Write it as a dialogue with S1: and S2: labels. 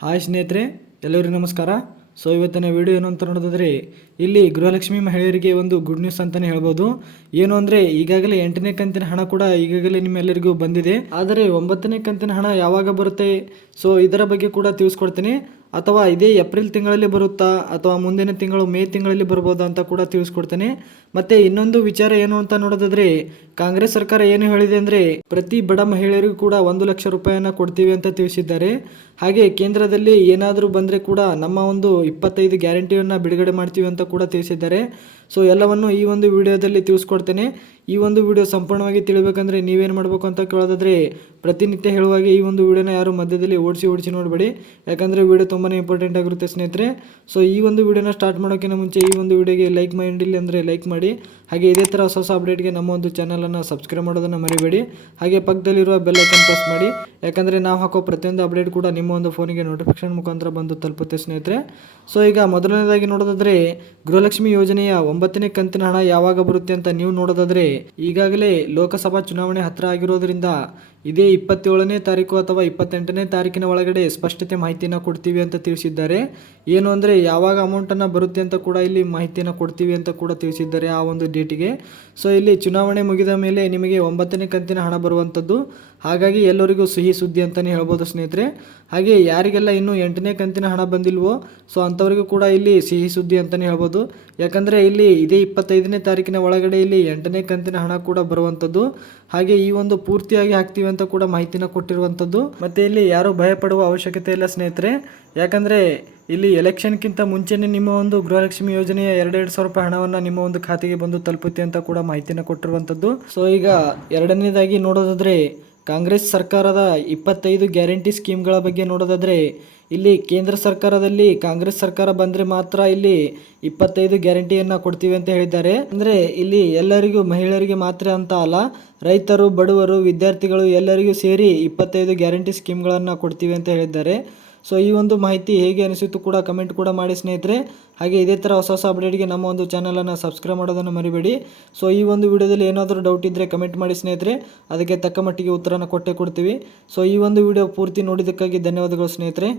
S1: Hi ಸ್ನೇಹಿತರೆ, ಎಲ್ಲರಿಗೂ ನಮಸ್ಕಾರ. ಸೊ ಇವತ್ತಿನ ವಿಡಿಯೋ ಏನು ಅಂತ ನೋಡೋದಾದ್ರೆ, ಇಲ್ಲಿ ಗೃಹಲಕ್ಷ್ಮಿ ಮಹಿಳೆಯರಿಗೆ ಒಂದು ಗುಡ್ ನ್ಯೂಸ್ ಅಂತಲೇ ಹೇಳ್ಬೋದು. ಏನು ಅಂದರೆ, ಈಗಾಗಲೇ ಎಂಟನೇ ಕಂತಿನ ಹಣ ಕೂಡ ಈಗಾಗಲೇ ನಿಮ್ಮೆಲ್ಲರಿಗೂ ಬಂದಿದೆ. ಆದರೆ ಒಂಬತ್ತನೇ ಕಂತಿನ ಹಣ ಯಾವಾಗ ಬರುತ್ತೆ? ಸೊ ಇದರ ಬಗ್ಗೆ ಕೂಡ ತಿಳಿಸ್ಕೊಡ್ತೀನಿ. ಅಥವಾ ಇದೇ ಏಪ್ರಿಲ್ ತಿಂಗಳಲ್ಲಿ ಬರುತ್ತಾ ಅಥವಾ ಮುಂದಿನ ತಿಂಗಳು ಮೇ ತಿಂಗಳಲ್ಲಿ ಬರ್ಬೋದಾ ಅಂತ ಕೂಡ ತಿಳಿಸ್ಕೊಡ್ತೇನೆ. ಮತ್ತೆ ಇನ್ನೊಂದು ವಿಚಾರ ಏನು ಅಂತ ನೋಡೋದಾದ್ರೆ, ಕಾಂಗ್ರೆಸ್ ಸರ್ಕಾರ ಏನು ಹೇಳಿದೆ ಅಂದರೆ ಪ್ರತಿ ಬಡ ಮಹಿಳೆಯರಿಗೂ ಕೂಡ ಒಂದು ಲಕ್ಷ ರೂಪಾಯಿಯನ್ನು ಕೊಡ್ತೀವಿ ಅಂತ ತಿಳಿಸಿದ್ದಾರೆ. ಹಾಗೆ ಕೇಂದ್ರದಲ್ಲಿ ಏನಾದರೂ ಬಂದರೆ ಕೂಡ ನಮ್ಮ ಒಂದು ಇಪ್ಪತ್ತೈದು ಗ್ಯಾರಂಟಿಯನ್ನು ಬಿಡುಗಡೆ ಮಾಡ್ತೀವಿ ಅಂತ ಕೂಡ ತಿಳಿಸಿದ್ದಾರೆ. ಸೊ ಎಲ್ಲವನ್ನು ಈ ಒಂದು ವಿಡಿಯೋದಲ್ಲಿ ತಿಳಿಸ್ಕೊಡ್ತೇನೆ. ಈ ಒಂದು ವಿಡಿಯೋ ಸಂಪೂರ್ಣವಾಗಿ ತಿಳಿಬೇಕಂದ್ರೆ ನೀವೇನು ಮಾಡಬೇಕು ಅಂತ ಕೇಳೋದಾದ್ರೆ ಪ್ರತಿನಿತ್ಯ ಹೇಳುವಾಗೆ ಈ ಒಂದು ವಿಡಿಯೋನ ಯಾರು ಮಧ್ಯದಲ್ಲಿ ಓಡಿಸಿ ಓಡಿಸಿ ನೋಡಬೇಡಿ. ಯಾಕಂದರೆ ವಿಡಿಯೋ ತುಂಬಾ ಇಂಪಾರ್ಟೆಂಟ್ ಆಗಿರುತ್ತೆ ಸ್ನೇಹಿತರೆ. ಸೊ ಈ ಒಂದು ವಿಡಿಯೋನ ಸ್ಟಾರ್ಟ್ ಮಾಡೋಕ್ಕಿಂತ ಮುಂಚೆ ಈ ಒಂದು ವಿಡಿಯೋಗೆ ಲೈಕ್ ಮಾಡಿ ಅಂದರೆ ಲೈಕ್ ಮಾಡಿ. ಹಾಗೆ ಇದೇ ಥರ ಹೊಸ ಹೊಸ ಅಪ್ಡೇಟ್ಗೆ ನಮ್ಮ ಒಂದು ಚಾನಲನ್ನು ಸಬ್ಸ್ಕ್ರೈಬ್ ಮಾಡೋದನ್ನು ಮರಿಬೇಡಿ. ಹಾಗೆ ಪಕ್ಕದಲ್ಲಿರುವ ಬೆಲ್ ಐಕನ್ ಪ್ರೆಸ್ ಮಾಡಿ. ಯಾಕಂದರೆ ನಾವು ಹಾಕೋ ಪ್ರತಿಯೊಂದು ಅಪ್ಡೇಟ್ ಕೂಡ ನಿಮ್ಮ ಒಂದು ಫೋನಿಗೆ ನೋಟಿಫಿಕೇಶನ್ ಮುಖಾಂತರ ಬಂದು ತಲುಪುತ್ತೆ ಸ್ನೇಹಿತರೆ. ಸೊ ಈಗ ಮೊದಲನೇದಾಗಿ ನೋಡೋದಾದ್ರೆ ಗೃಹಲಕ್ಷ್ಮಿ ಯೋಜನೆಯ ಒಂಬತ್ತನೇ ಕಂತಿನ ಹಣ ಯಾವಾಗ ಬರುತ್ತೆ ಅಂತ ನೀವು ನೋಡೋದಾದರೆ ಈಗಾಗಲೇ ಲೋಕಸಭಾ ಚುನಾವಣೆ ಹತ್ತಿರ ಆಗಿರೋದ್ರಿಂದ ಇದೇ ಇಪ್ಪತ್ತೇಳನೇ ತಾರೀಕು ಅಥವಾ ಇಪ್ಪತ್ತೆಂಟನೇ ತಾರೀಕಿನ ಒಳಗಡೆ ಸ್ಪಷ್ಟತೆ ಮಾಹಿತಿಯನ್ನು ಕೊಡ್ತೀವಿ ಅಂತ ತಿಳಿಸಿದ್ದಾರೆ. ಏನು ಅಂದರೆ ಯಾವಾಗ ಅಮೌಂಟನ್ನು ಬರುತ್ತೆ ಅಂತ ಕೂಡ ಇಲ್ಲಿ ಮಾಹಿತಿಯನ್ನು ಕೊಡ್ತೀವಿ ಅಂತ ಕೂಡ ತಿಳಿಸಿದ್ದಾರೆ ಆ ಒಂದು ಡೇಟಿಗೆ ಸೊ ಇಲ್ಲಿ ಚುನಾವಣೆ ಮುಗಿದ ಮೇಲೆ ನಿಮಗೆ ಒಂಬತ್ತನೇ ಕಂತಿನ ಹಣ ಬರುವಂಥದ್ದು. ಹಾಗಾಗಿ ಎಲ್ಲರಿಗೂ ಸಿಹಿ ಸುದ್ದಿ ಅಂತಲೇ ಹೇಳ್ಬೋದು ಸ್ನೇಹಿತರೆ. ಹಾಗೆ ಯಾರಿಗೆಲ್ಲ ಇನ್ನೂ ಎಂಟನೇ ಕಂತಿನ ಹಣ ಬಂದಿಲ್ವೋ ಸೊ ಅಂಥವರಿಗೂ ಕೂಡ ಇಲ್ಲಿ ಸಿಹಿ ಸುದ್ದಿ ಅಂತಲೇ ಹೇಳ್ಬೋದು. ಯಾಕಂದರೆ ಇಲ್ಲಿ ಇದೇ ಇಪ್ಪತ್ತೈದನೇ ತಾರೀಕಿನ ಒಳಗಡೆ ಇಲ್ಲಿ ಎಂಟನೇ ಕಂತಿನ ಹಣ ಕೂಡ ಬರುವಂಥದ್ದು. ಹಾಗೆ ಈ ಒಂದು ಪೂರ್ತಿಯಾಗಿ ಹಾಕ್ತೀವಿ ಅಂತ ಕೂಡ ಮಾಹಿತಿನ ಕೊಟ್ಟಿರುವಂಥದ್ದು. ಮತ್ತು ಇಲ್ಲಿ ಯಾರೂ ಭಯಪಡುವ ಅವಶ್ಯಕತೆ ಇಲ್ಲ ಸ್ನೇಹಿತರೆ. ಯಾಕಂದರೆ ಇಲ್ಲಿ ಎಲೆಕ್ಷನ್ಗಿಂತ ಮುಂಚೆನೇ ನಿಮ್ಮ ಒಂದು ಗೃಹಲಕ್ಷ್ಮಿ ಯೋಜನೆಯ ಎರಡೆರಡು ಸಾವಿರ ರೂಪಾಯಿ ಹಣವನ್ನು ನಿಮ್ಮ ಒಂದು ಖಾತೆಗೆ ಬಂದು ತಲುಪುತ್ತೆ ಅಂತ ಕೂಡ ಮಾಹಿತಿಯನ್ನು ಕೊಟ್ಟಿರುವಂಥದ್ದು. ಸೊ ಈಗ ಎರಡನೇದಾಗಿ ನೋಡೋದಾದರೆ ಕಾಂಗ್ರೆಸ್ ಸರ್ಕಾರದ ಇಪ್ಪತ್ತೈದು ಗ್ಯಾರಂಟಿ ಸ್ಕೀಮ್ಗಳ ಬಗ್ಗೆ ನೋಡೋದಾದರೆ ಇಲ್ಲಿ ಕೇಂದ್ರ ಸರ್ಕಾರದಲ್ಲಿ ಕಾಂಗ್ರೆಸ್ ಸರ್ಕಾರ ಬಂದರೆ ಮಾತ್ರ ಇಲ್ಲಿ ಇಪ್ಪತ್ತೈದು ಗ್ಯಾರಂಟಿಯನ್ನು ಕೊಡ್ತೀವಿ ಅಂತ ಹೇಳಿದ್ದಾರೆ. ಅಂದರೆ ಇಲ್ಲಿ ಎಲ್ಲರಿಗೂ ಮಹಿಳೆಯರಿಗೆ ಮಾತ್ರ ಅಂತ ಅಲ್ಲ, ರೈತರು, ಬಡವರು, ವಿದ್ಯಾರ್ಥಿಗಳು ಎಲ್ಲರಿಗೂ ಸೇರಿ ಇಪ್ಪತ್ತೈದು ಗ್ಯಾರಂಟಿ ಸ್ಕೀಮ್ಗಳನ್ನು ಕೊಡ್ತೀವಿ ಅಂತ ಹೇಳಿದ್ದಾರೆ. ಸೊ ಈ ಒಂದು ಮಾಹಿತಿ ಹೇಗೆ ಅನಿಸಿತು ಕೂಡ ಕಮೆಂಟ್ ಕೂಡ ಮಾಡಿ ಸ್ನೇಹಿತರೆ. ಹಾಗೆ ಇದೇ ಥರ ಹೊಸ ಹೊಸ ಅಪ್ಡೇಟ್ಗೆ ನಮ್ಮ ಒಂದು ಚಾನಲನ್ನು ಸಬ್ಸ್ಕ್ರೈಬ್ ಮಾಡೋದನ್ನು ಮರಿಬೇಡಿ. ಸೊ ಈ ಒಂದು ವಿಡಿಯೋದಲ್ಲಿ ಏನಾದರೂ ಡೌಟ್ ಇದ್ದರೆ ಕಮೆಂಟ್ ಮಾಡಿ ಸ್ನೇಹಿತರೆ. ಅದಕ್ಕೆ ತಕ್ಕ ಮಟ್ಟಿಗೆ ಉತ್ತರನ ಕೊಟ್ಟೇ ಕೊಡ್ತೀವಿ. ಸೊ ಈ ಒಂದು ವಿಡಿಯೋ ಪೂರ್ತಿ ನೋಡಿದ್ದಕ್ಕಾಗಿ ಧನ್ಯವಾದಗಳು ಸ್ನೇಹಿತರೆ.